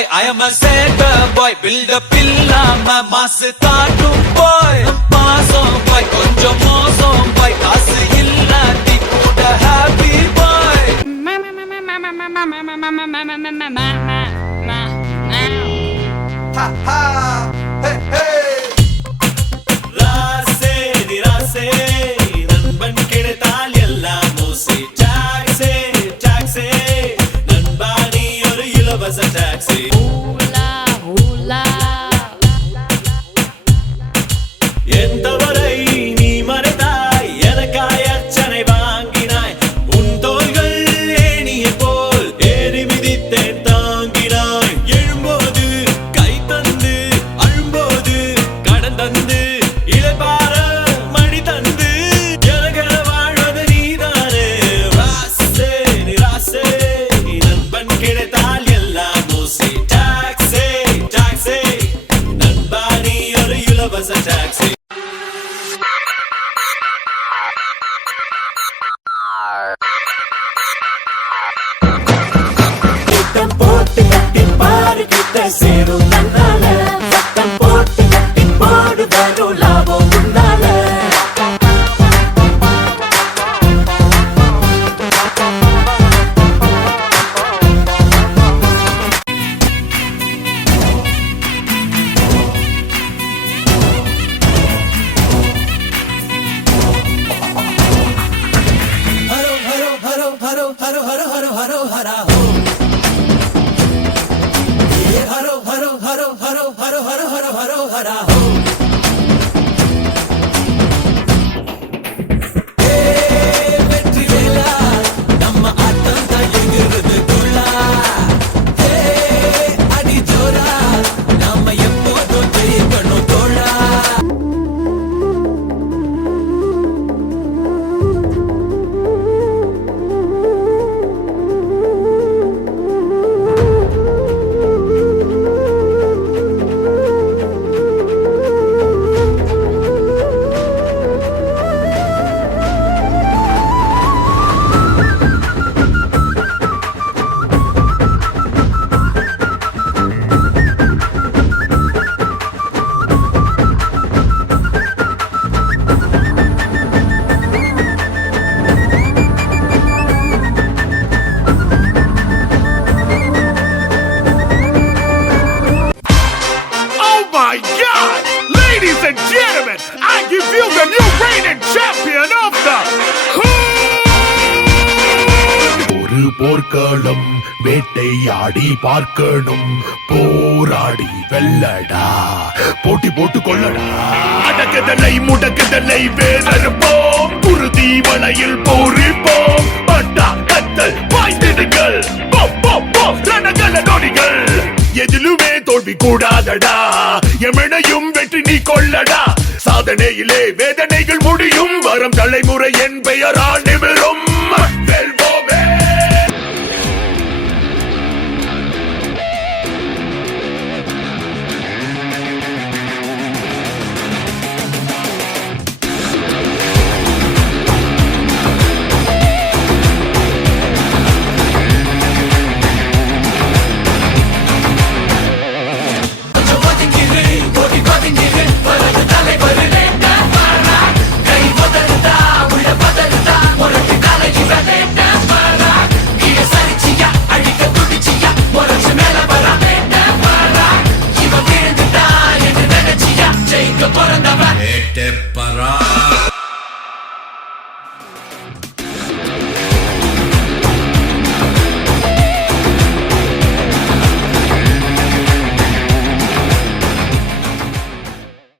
boy, I am a saber boy. Build up illama mass taatu boy. Maasom boy, konjam mosam boy. Kaasu illati kuda happy boy. Ha ha, hey hey. Rase nirase, nanban kedathal ellam mose. Taxi, taxi, nanbani oru ilavasa taxi. Hula, hula. எந்தவரை நீ மறைத்தாய் எனக்காய் அர்ச்சனை வாங்கினாய் உன் தோள்கள் ஏணியை போல் ஏறி மிதித்தேன் தாங்கினாய் எழும்போது கை தந்து அழும்போது கடன் தந்து இளைப்பாற மணி தந்து எனக்கென வாழ்வது நீதானே ராசே நிராசே நண்பன் கிடைத்தால் எல்லாம் மோசே டாக்ஸே டாக்ஸே நண்பா நீ ஒரு இலவச டாக்ஸி சத்தம் போட்டு கட்டி பாரு கிட்ட சேரும் தன்னால சத்தம் போட்டு கட்டி போடு வரும் லாபம் உன்னால ஹரோ ஹரோ ஹரோ ஹரோ ஹரோ ஹரோ ஹரோ ஹரோ ஹரா ஹரோ ஹரோ ஹரோ ஹரோ ஹரோ ஹரோ ஹரோ ஹரோ ஹரா வெற்றி வேலா நம்ம ஆட்டம் தழுகிறது துள்ளா அடி ஜோரா நம்ம எப்போதும் ஜெயிக்கணும் தோழா Oh my God! Ladies and gentlemen, I give you the new reigning champion of the Hood! ஒரு போர்க்களம் வேட்டையாடி பார்க்கணும் போராடி வெல்லடா போட்டி போட்டு கொள்ளடா அடக்குதலை முடக்குதலை வேறறுப்போம் குருதி வலையில் போரிப்போம் பட்டா கத்தல் பாய்ந்திடுங்கள் போ போ போ ரணகல நொடிகள் எதிலுமே தோல்வி கூடாதடா எமனையும் வெற்றி நீ கொள்ளடா சாதனையிலே வேதனைகள் முடியும் வரும் தலைமுறை என் பெயரால் நிமிரும் வெல்வோமே பரா